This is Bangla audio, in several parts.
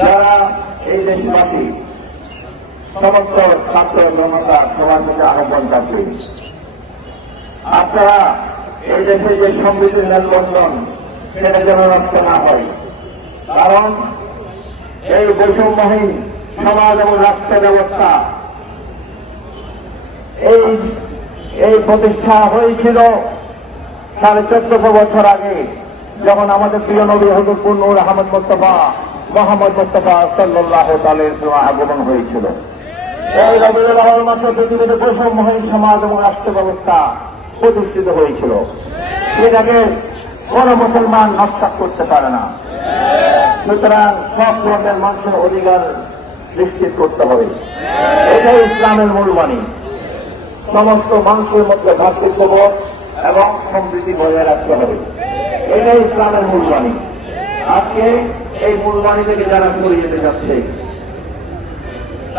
যারা এই দেশবাসী সমস্ত ছাত্র জনতা সবার কাছে আহ্বান থাকবে, আপনারা এই দেশে যে সমৃদ্ধির মেলবন্ধন সেটা যেন নষ্ট না হয়। কারণ এই বৈষম্যহীন সমাজ এবং রাষ্ট্র ব্যবস্থা এই প্রতিষ্ঠা হয়েছিল 1450 বছর আগে, যখন আমাদের প্রিয় নবী হযরত নূর আহমদ মোহাম্মদ মুস্তাফা সাল্লাল্লাহু তাআলা আগমন হয়েছিল। এই রবিউল আউয়াল মাসে পৃথিবীতে বৈষম্যহীন সমাজ এবং রাষ্ট্র ব্যবস্থা প্রতিষ্ঠিত হয়েছিল। এটাকে কোন মুসলমান নস্যাৎ করতে পারে না। সুতরাং সব ধর্মের মানুষের অধিকার নিশ্চিত করতে হবে, এটাই ইসলামের মূল বাণী। সমস্ত মানুষের মধ্যে ভ্রাতৃত্ববোধ এবং সম্প্রীতি বজায় রাখতে হবে, এটাই ইসলামের মূল বাণী। আজকে এই মূল বাণী থেকে যারা সরে যেতে যাচ্ছে,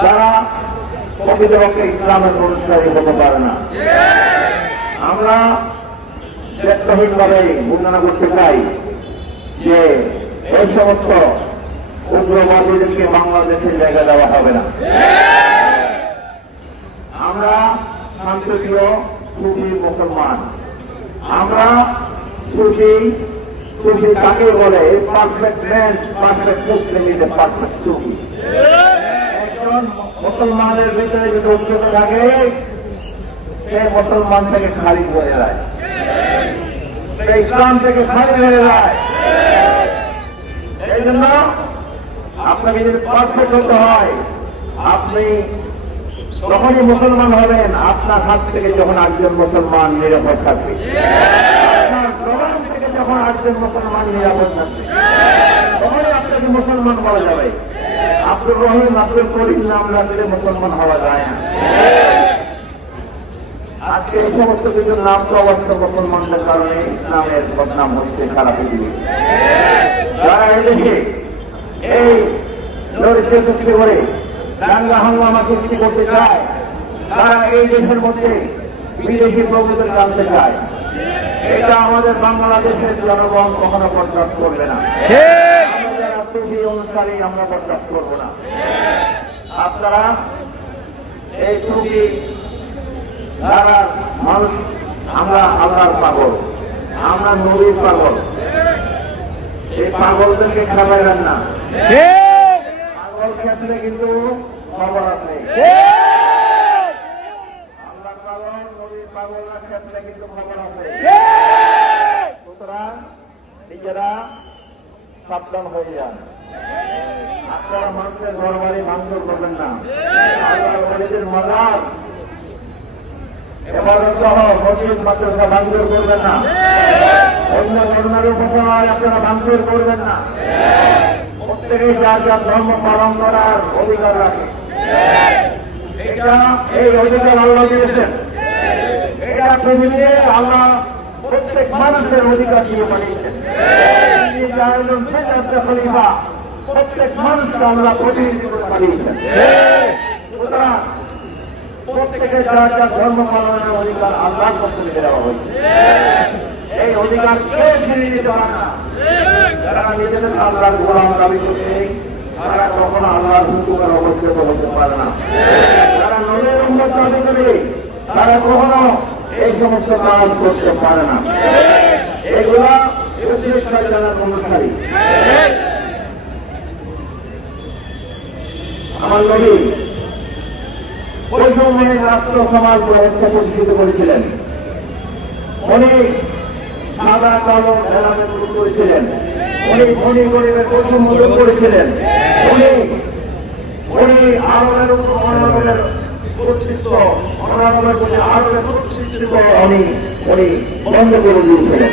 তারা প্রকৃতপক্ষে ইসলামের অনুসারী হতে পারে না। আমরা ব্যক্তিগতভাবে ঘোষণা করতে চাই যে এই সমস্ত উগ্রবাদীদেরকে বাংলাদেশের জায়গা দেওয়া হবে না। আমরা শান্তিপ্রিয় সুফি মুসলমান, আমরা সুফি তাকে বলে perfect man, perfect Muslim is a perfect Sufi. একজন মুসলমানের ভিতরে যদি উচ্চতা থাকে, সে মুসলমান থেকে খারিজ হয়ে যায়, সে ইসলাম থেকে খারিজ হয়ে যায়। এই জন্য আপনাকে যদি পারফেক্ট হতে হয়, আপনি তখনই মুসলমান হবেন আপনার হাত থেকে যখন একজন মুসলমান নিরাপদ থাকবে, আপনার জবান থেকে যখন একজন মুসলমান নিরাপদ থাকবে, তখনই আপনাকে মুসলমান বলা যাবে। আব্দুর রহিম, আব্দুল করিম নাম না দিলে মুসলমান হওয়া যায় না। আজকে এই সমস্ত কিছুর নাম তো অবশ্য মুসলমানদের কারণে ইসলামের বদনাম হচ্ছে সারা পৃথিবী। যারা এদেশে এই দরিদ্র সৃষ্টি করে দাঙ্গা হাঙ্গামা সৃষ্টি করতে চায়, তারা এই দেশের মধ্যে বিদেশি প্রভুদের জানতে চায়, এটা আমাদের বাংলাদেশের জনগণ কখনো বরদাস্ত করবে না। যারা সুফি অনুসারী আমরা বরদাস্ত করব না। আপনারা এই সুফি যারা মানুষ, আমরা আল্লাহর পাগল, আমরা নবীর পাগল, এই পাগলদেরকে খেলাবেন না। পাগল ক্ষেত্রে কিন্তু খবর আছে, আল্লাহ পাগল নবীর পাগলের ক্ষেত্রে কিন্তু খবর আছে। সুতরাং নিজেরা সাবধান হয়ে যান। আপনারা মানুষের ঘর বাড়ি ভাঙচুর করবেন না, আল্লাহর ওলিদের মাজার মসজিদ মাদ্রাসা ভাঙচুর করবেন না, অন্য ধর্মের উপাসনায় আপনারা ভাঙচুর করবেন না। প্রত্যেকেই যার যার ধর্ম পালন করার অধিকার রাখে, এটা এই অধিকার আল্লাহ দিয়েছেন। এটা পৃথিবীতে আল্লাহ প্রত্যেক মানুষের অধিকার দিয়ে পাঠিয়েছেন। খলিফা প্রত্যেক মানুষকে আল্লাহ প্রতিনিধি করে পাঠিয়েছেন। সুতরাং প্রত্যেকের যার যার ধর্ম পালনের অধিকার আল্লাহর পক্ষ থেকে দেওয়া হয়েছে। এই অধিকার কেউ ছিনিয়ে নিতে পারে না। যারা নিজেদের আল্লাহর গোলাম দাবি করছে, তারা কখনো আল্লাহর হুকুমের অবস্থিত হতে পারে না। যারা নবীর উম্মত দাবি করে, তারা কখনো এই সমস্ত কাজ করতে পারে না। এগুলা জানার অনুসারী। আমার নবী বৈষম্যহীন রাষ্ট্র সমাজ ব্যবস্থা প্রতিষ্ঠিত করেছিলেন। উনি সাদা কালো ভেদাভেদ দূর করেছিলেন, উনি ধনী গরিবের বৈষম্য দূর করেছিলেন, উনি আরবের উপর অনারবের কর্তৃত্ব, অনারবের প্রতি আরবের কর্তৃত্ব উনি বন্ধ করে দিয়েছিলেন।